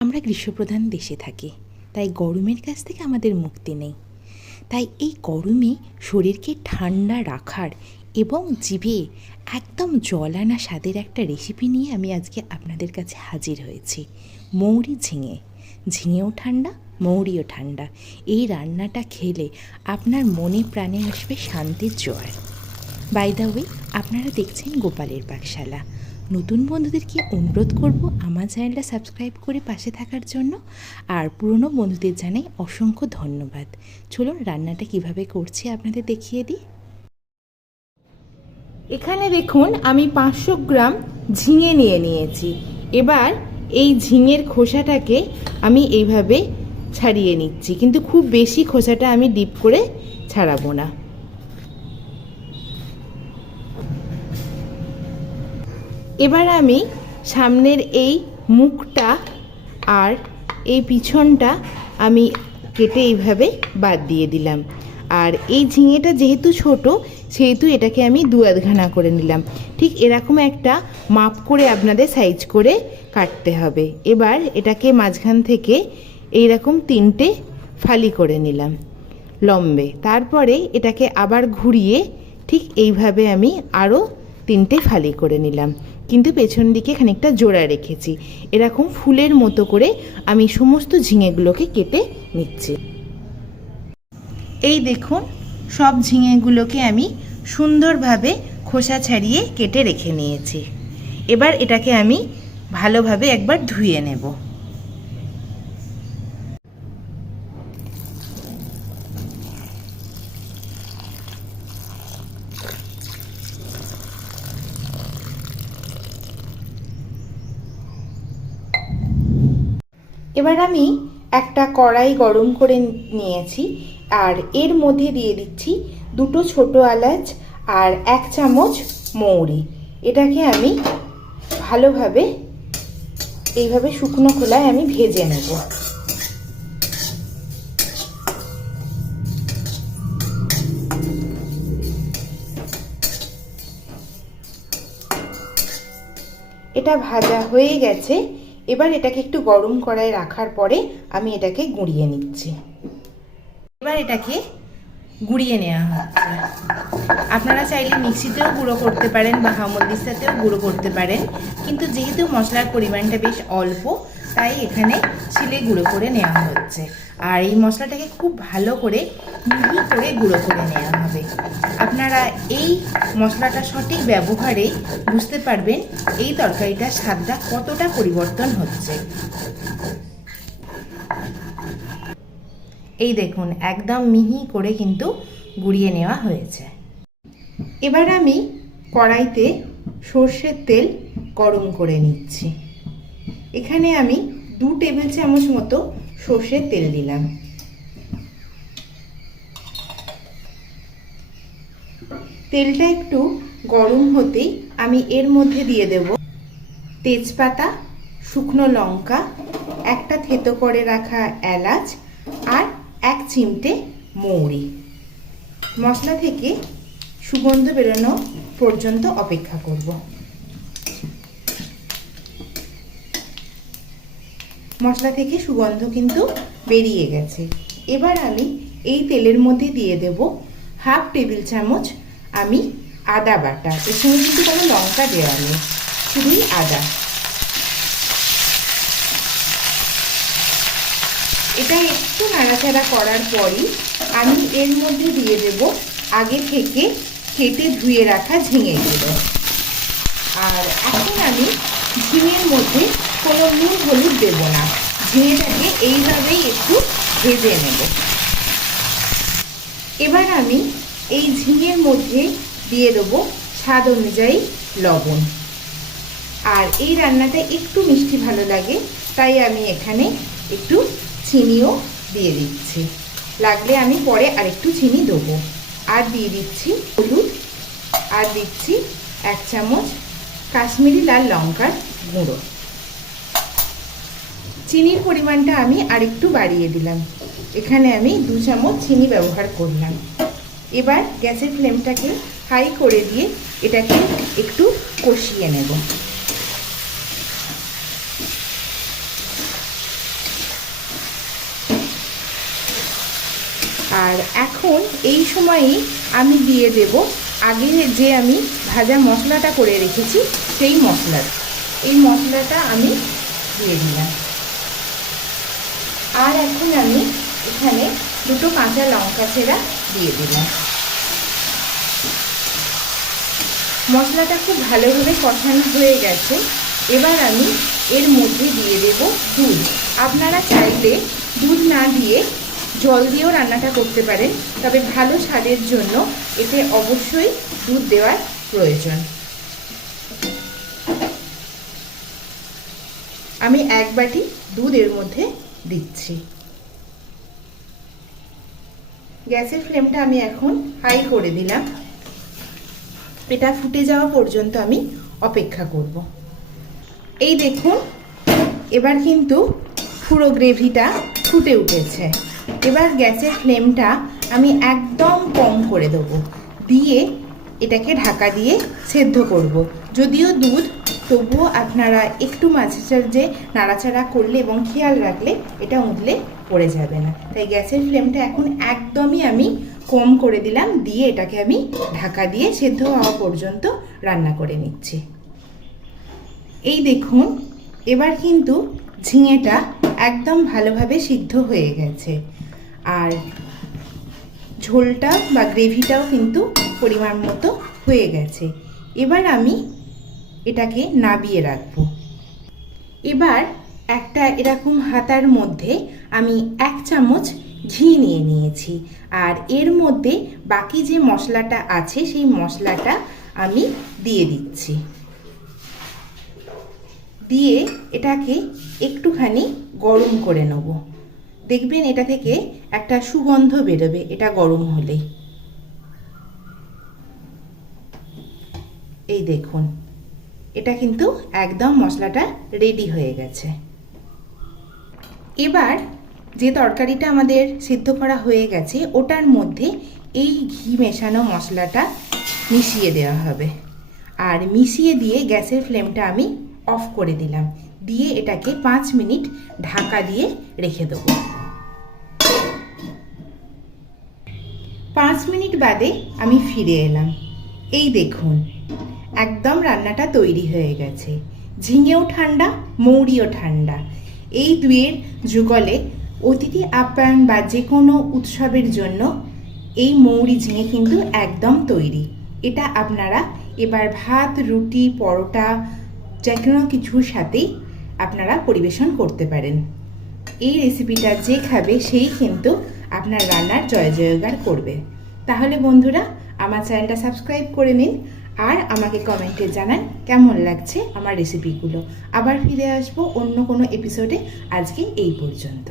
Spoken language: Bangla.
আমরা গ্রীষ্মপ্রধান দেশে থাকি, তাই গরমের কাছ থেকে আমাদের মুক্তি নেই। তাই এই গরমে শরীরকে ঠান্ডা রাখার এবং জিভে একদম জল আনা স্বাদের একটা রেসিপি নিয়ে আমি আজকে আপনাদের কাছে হাজির হয়েছি। মৌরি ঝিঙে, ঝিঙেও ঠান্ডা, মৌরিও ঠান্ডা। এই রান্নাটা খেলে আপনার মনে প্রাণে আসবে শান্তির জোয়ার। বাই দ্য ওয়ে, আপনারা দেখছেন গোপালের পাকশালা। নতুন বন্ধুদেরকে অনুরোধ করব আমার চ্যানেলটা সাবস্ক্রাইব করে পাশে থাকার জন্য, আর পুরনো বন্ধুদের জানাই অসংখ্য ধন্যবাদ। চলুন রান্নাটা কিভাবে করছি আপনাদের দেখিয়ে দিই। এখানে দেখুন আমি 500 গ্রাম ঝিঙে নিয়েছি। এবার এই ঝিঙের খোসাটাকে আমি এইভাবে ছাড়িয়ে নিচ্ছি, কিন্তু খুব বেশি খোসাটা আমি ডিপ করে ছাড়াবো না। এবার আমি সামনের এই মুখটা আর এই পিছনটা আমি কেটে এইভাবে বাদ দিয়ে দিলাম। আর এই ঝিঙেটা যেহেতু ছোট, সেহেতু এটাকে আমি 2-1 করে নিলাম। ঠিক এরকম একটা মাপ করে আপনাদের সাইজ করে কাটতে হবে। এবার এটাকে মাঝখান থেকে এইরকম 3টে ফালি করে নিলাম লম্বে। তারপরে এটাকে আবার ঘুরিয়ে ঠিক এইভাবে আমি আরও 3টে ফালি করে নিলাম, কিন্তু পেছন দিকে খানিকটা জোড়া রেখেছি। এরকম ফুলের মতো করে আমি সমস্ত ঝিঙেগুলোকে কেটে নিচ্ছি। এই দেখুন, সব ঝিঙেগুলোকে আমি সুন্দরভাবে খোসা ছাড়িয়ে কেটে রেখে নিয়েছি। এবার এটাকে আমি ভালোভাবে একবার ধুয়ে নেব। এবার আমি একটা কড়াই গরম করে নিয়েছি, আর এর মধ্যে দিয়ে দিচ্ছি 2টো ছোট এলাচ আর 1 চামচ মৌরি। এটাকে আমি ভালোভাবে এইভাবে শুকনো খোলায় আমি ভেজে নেব। এটা ভাজা হয়ে গেছে। এবার এটাকে একটু গরম কড়াই রাখার পরে আমি এটাকে গুঁড়িয়ে নিচ্ছি। এবার এটাকে গুঁড়িয়ে নেওয়া হচ্ছে। আপনারা চাইলে মিক্সিতেও গুঁড়ো করতে পারেন বা হামলদিস্তাতেও গুঁড়ো করতে পারেন, কিন্তু যেহেতু মশলার পরিমাণটা বেশ অল্প, তাই এখানে শিলে গুঁড়ো করে নেওয়া হচ্ছে। আর এই মশলাটাকে খুব ভালো করে মিহি করে গুঁড়ো করে নেওয়া হবে। আপনারা এই মশলাটা সঠিক ব্যবহারে বুঝতে পারবেন এই তরকারিটার স্বাদটা কতটা পরিবর্তন হচ্ছে। এই দেখুন, একদম মিহি করে কিন্তু গুঁড়িয়ে নেওয়া হয়েছে। এবার আমি কড়াইতে সর্ষের তেল গরম করে নিচ্ছি। এখানে আমি 2 টেবিল চামচ মতো সর্ষের তেল দিলাম। তেলটা একটু গরম হতেই আমি এর মধ্যে দিয়ে দেব তেজপাতা, শুকনো লঙ্কা, একটা থেতো করে রাখা এলাচ আর 1 চিমটে মৌরি। মশলা থেকে সুগন্ধ বেরোনো পর্যন্ত অপেক্ষা করব। মশলা থেকে সুগন্ধ কিন্তু বেরিয়ে গেছে। এবার আমি এই তেলের মধ্যে দিয়ে দেব 1/2 টেবিল চামচ আমি আদা বাটা। এর সঙ্গে কিন্তু কোনো লঙ্কা দেওয়া নেই, শুধুই আদা। এটা একটু নাড়াচাড়া করার পরই আমি এর মধ্যে দিয়ে দেব আগে থেকে কেটে ধুয়ে রাখা ঝিঙেগুলো। আর এখন আমি ঝিঙের মধ্যে কোনো নুন হলুদ দেব না, ঝিঙেটাকে এইভাবেই একটু ভেজে নেব। এবার আমি এই ঝিঙের মধ্যে দিয়ে দেবো স্বাদ অনুযায়ী লবণ। আর এই রান্নাটা একটু মিষ্টি ভালো লাগে, তাই আমি এখানে একটু চিনিও দিয়ে দিচ্ছি। লাগলে আমি পরে আরেকটু চিনি দেবো। আর দিয়ে দিচ্ছি হলুদ, আর দিচ্ছি 1 চামচ কাশ্মীরি লাল লঙ্কার গুঁড়ো। চিনির পরিমাণটা আমি আরেকটু বাড়িয়ে দিলাম। এখানে আমি 2 চামচ চিনি ব্যবহার করলাম। এবার গ্যাসের ফ্লেমটাকে হাই করে দিয়ে এটাকে একটু কষিয়ে নেব। আর এখন এই সময়ই আমি দিয়ে দেব আগে যে আমি ভাজা মশলাটা করে রেখেছি সেই মশলাটা। এই মশলাটা আমি দিয়ে দিলাম। আর এখন আমি এখানে 2 কাঁচা লঙ্কা চেরা দিয়ে দিলাম। মশলাটা খুব ভালোভাবে কষানো হয়ে গেছে। এবার আমি এর মধ্যে দিয়ে দেব দুধ। আপনারা চাইলে দুধ না দিয়ে জল দিয়েও রান্নাটা করতে পারেন, তবে ভালো স্বাদের জন্য এতে অবশ্যই দুধ দেওয়ার প্রয়োজন। আমি 1 বাটি দুধ এর মধ্যে দিচ্ছি। গ্যাসের ফ্লেমটা আমি এখন হাই করে দিলাম। এটা ফুটে যাওয়া পর্যন্ত আমি অপেক্ষা করব। এই দেখুন, এবার কিন্তু পুরো গ্রেভিটা ফুটে উঠেছে। এবার গ্যাসের ফ্লেমটা আমি একদম কম করে দেবো, দিয়ে এটাকে ঢাকা দিয়ে সেদ্ধ করব। যদিও দুধ, তবুও আপনারা একটু মাঝে সাঝে নাড়াচাড়া করলে এবং খেয়াল রাখলে এটা উঠলে পড়ে যাবে না। তাই গ্যাসের ফ্লেমটা এখন একদমই আমি কম করে দিলাম, দিয়ে এটাকে আমি ঢাকা দিয়ে সেদ্ধ হওয়া পর্যন্ত রান্না করে নিচ্ছি। এই দেখুন, এবার কিন্তু ঝিঙেটা একদম ভালোভাবে সিদ্ধ হয়ে গেছে, আর ঝোলটা বা গ্রেভিটাও কিন্তু পরিমাণ মতো হয়ে গেছে। এবার আমি এটাকে নাবিয়ে রাখবো। এবার একটা এরকম হাতার মধ্যে আমি 1 চামচ ঘি নিয়ে নিয়েছি, আর এর মধ্যে বাকি যে মশলাটা আছে সেই মশলাটা আমি দিয়ে দিচ্ছি। দিয়ে এটাকে একটুখানি গরম করে নেব। দেখবেন এটা থেকে একটা সুগন্ধ বেরোবে এটা গরম হলেই। এই দেখুন, এটা কিন্তু একদম মশলাটা রেডি হয়ে গেছে। এবার যে তরকারিটা আমাদের সিদ্ধ করা হয়ে গেছে ওটার মধ্যে এই ঘি মেশানো মশলাটা মিশিয়ে দেওয়া হবে, আর মিশিয়ে দিয়ে গ্যাসের ফ্লেমটা আমি অফ করে দিলাম, দিয়ে এটাকে 5 মিনিট ঢাকা দিয়ে রেখে দেবো। 5 মিনিট বাদে আমি ফিরে এলাম। এই দেখুন, একদম রান্নাটা তৈরি হয়ে গেছে। ঝিঙেও ঠান্ডা, মৌরিও ঠান্ডা। এই দুয়ের যুগলে অতিথি আপ্যায়ন বা যে কোনো উৎসবের জন্য এই মৌরি ঝিঙে কিন্তু একদম তৈরি। এটা আপনারা এবার ভাত, রুটি, পরোটা যে কোনো কিছুর সাথেই আপনারা পরিবেশন করতে পারেন। এই রেসিপিটা যে খাবে সেই কিন্তু আপনার রান্নার জয় জয়গার করবে। তাহলে বন্ধুরা, আমার চ্যানেলটা সাবস্ক্রাইব করে নিন, আর আমাকে কমেন্টে জানান কেমন লাগছে আমার রেসিপিগুলো। আবার ফিরে আসবো অন্য কোনো এপিসোডে। আজকে এই পর্যন্ত।